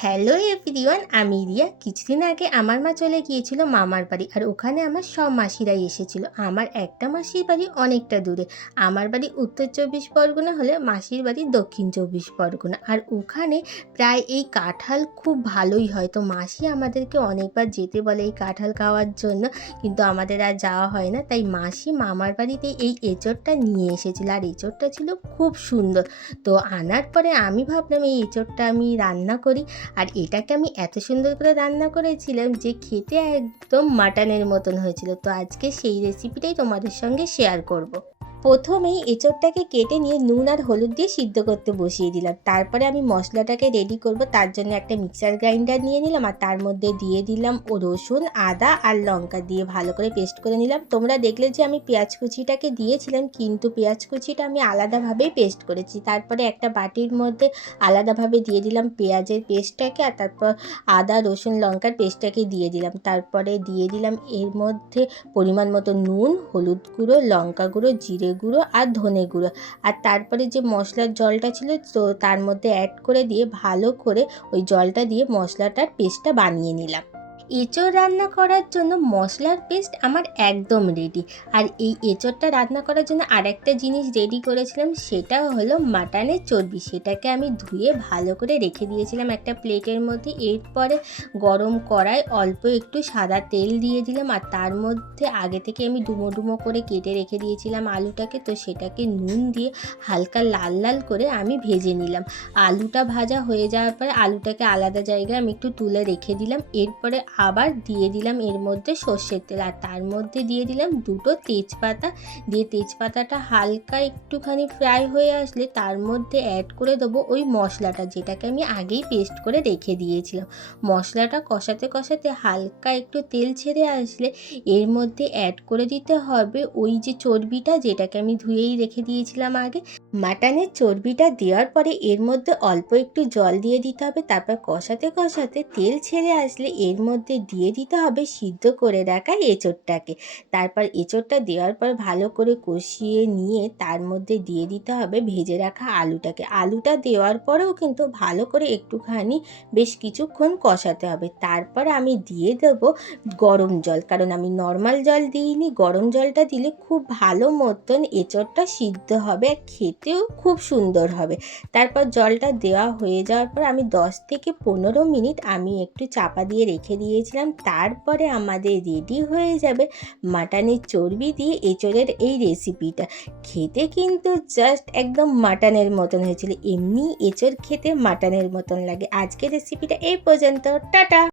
Hello everyone, আমি রিয়া। কিছুদিন আগে আমার মা চলে গিয়েছিল মামার বাড়ি, আর ওখানে আমার সব মাসিরাই এসেছিল। আমার একটা মাসির বাড়ি অনেকটা দূরে। আমার বাড়ি উত্তর 24 পরগনা হলে মাসির বাড়ি দক্ষিণ 24 পরগনা। আর ওখানে প্রায় এই কাঁঠাল খুব ভালোই হয়, তো মাসি আমাদেরকে অনেকবার যেতে বলে এই কাঁঠাল খাওয়ার জন্য, কিন্তু আমাদের আর যাওয়া হয় না। তাই মাসি মামার বাড়িতে এই এঁচোড়টা নিয়ে এসেছিল, আর এঁচোড়টা ছিল খুব সুন্দর। তো আনার পরে আমি ভাবলাম এই এঁচোড়টা আমি রান্না করি। আর এটাকে আমি এত সুন্দর করে রান্না করেছিলাম যে খেতে একদম মাটনের মতন হয়েছিল। তো আজকে সেই রেসিপিটাই তোমাদের সঙ্গে শেয়ার করব। প্রথমেই এঁচোড়টাকে কেটে নিয়ে নুন আর হলুদ দিয়ে সিদ্ধ করতে বসিয়ে দিলাম। তারপরে আমি মশলাটাকে রেডি করব, তার জন্য একটা মিক্সার গ্রাইন্ডার নিয়ে নিলাম, আর তার মধ্যে দিয়ে দিলাম রসুন, আদা আর লঙ্কা দিয়ে ভালো করে পেস্ট করে নিলাম। তোমরা দেখলে যে আমি পেঁয়াজ কুচিটাকে দিয়েছিলাম, কিন্তু পেঁয়াজ কুচিটা আমি আলাদাভাবেই পেস্ট করেছি। তারপরে একটা বাটির মধ্যে আলাদাভাবে দিয়ে দিলাম পেঁয়াজের পেস্টটাকে, আর তারপর আদা রসুন লঙ্কার পেস্টটাকে দিয়ে দিলাম। তারপরে দিয়ে দিলাম এর মধ্যে পরিমাণ মতো নুন, হলুদ গুঁড়ো, লঙ্কা গুঁড়ো, জিরে গুঁড়ো আর ধনে গুঁড়ো। আর তারপরে যে মশলার জলটা ছিল তো তার মধ্যে অ্যাড করে দিয়ে ভালো করে ওই জলটা দিয়ে মশলাটার পেস্টটা বানিয়ে নিলাম। এঁচোড় রান্না করার জন্য মশলার পেস্ট আমার একদম রেডি। আর এই এঁচোড়টা রান্না করার জন্য আরেকটা জিনিস রেডি করেছিলাম, সেটা হলো মাটনের চর্বি। সেটাকে আমি ধুয়ে ভালো করে রেখে দিয়েছিলাম একটা প্লেটের মধ্যে। এরপরে গরম কড়ায় অল্প একটু সাদা তেল দিয়ে দিলাম, আর তার মধ্যে আগে থেকে আমি ডুমো ডুমো করে কেটে রেখে দিয়েছিলাম আলুটাকে। তো সেটাকে নুন দিয়ে হালকা লাল লাল করে আমি ভেজে নিলাম। আলুটা ভাজা হয়ে যাওয়ার পরে আলুটাকে আলাদা জায়গায় আমি একটু তুলে রেখে দিলাম। এরপরে আবার দিয়ে দিলাম এর মধ্যে সর্ষের তেল, আর তার মধ্যে দিয়ে দিলাম দুটো তেজপাতা। দিয়ে তেজপাতাটা হালকা একটুখানি ফ্রাই হয়ে আসলে তার মধ্যে অ্যাড করে দেবো ওই মশলাটা, যেটাকে আমি আগেই পেস্ট করে রেখে দিয়েছিলাম। মশলাটা কষাতে কষাতে হালকা একটু তেল ছেড়ে আসলে এর মধ্যে অ্যাড করে দিতে হবে ওই যে চর্বিটা, যেটাকে আমি ধুয়েই রেখে দিয়েছিলাম আগে। মাটনের চর্বিটা দেওয়ার পরে এর মধ্যে অল্প একটু জল দিয়ে দিতে হবে। তারপর কষাতে কষাতে তেল ছেড়ে আসলে এর মধ্যে দিয়ে দিতে হবে সিদ্ধ করে রাখা এঁচোড়টাকে। তারপর এঁচোড়টা দেওয়ার পর ভালো করে কষিয়ে নিয়ে তার মধ্যে দিয়ে দিতে হবে ভেজে রাখা আলুটাকে। আলুটা দেওয়ার পরেও কিন্তু ভালো করে একটুখানি বেশ কিছুক্ষণ কষাতে হবে। তারপর আমি দিয়ে দেবো গরম জল, কারণ আমি নর্মাল জল দিইনি। গরম জলটা দিলে খুব ভালো মতন এঁচোড়টা সিদ্ধ হবে আর খেতেও খুব সুন্দর হবে। তারপর জলটা দেওয়া হয়ে যাওয়ার পর আমি 10 থেকে 15 মিনিট আমি একটু চাপা দিয়ে রেখে দিয়েছিলাম। তারপরে আমাদের রেডি হয়ে যাবে মাটনের চর্বি দিয়ে এঁচোড়ের এই রেসিপিটা। খেতে কিন্তু জাস্ট একদম মাটনের মতন হয়েছিল। এমনি এঁচোড় খেতে মাটনের মতন লাগে। আজকের রেসিপিটা এই পর্যন্ত। টাটা।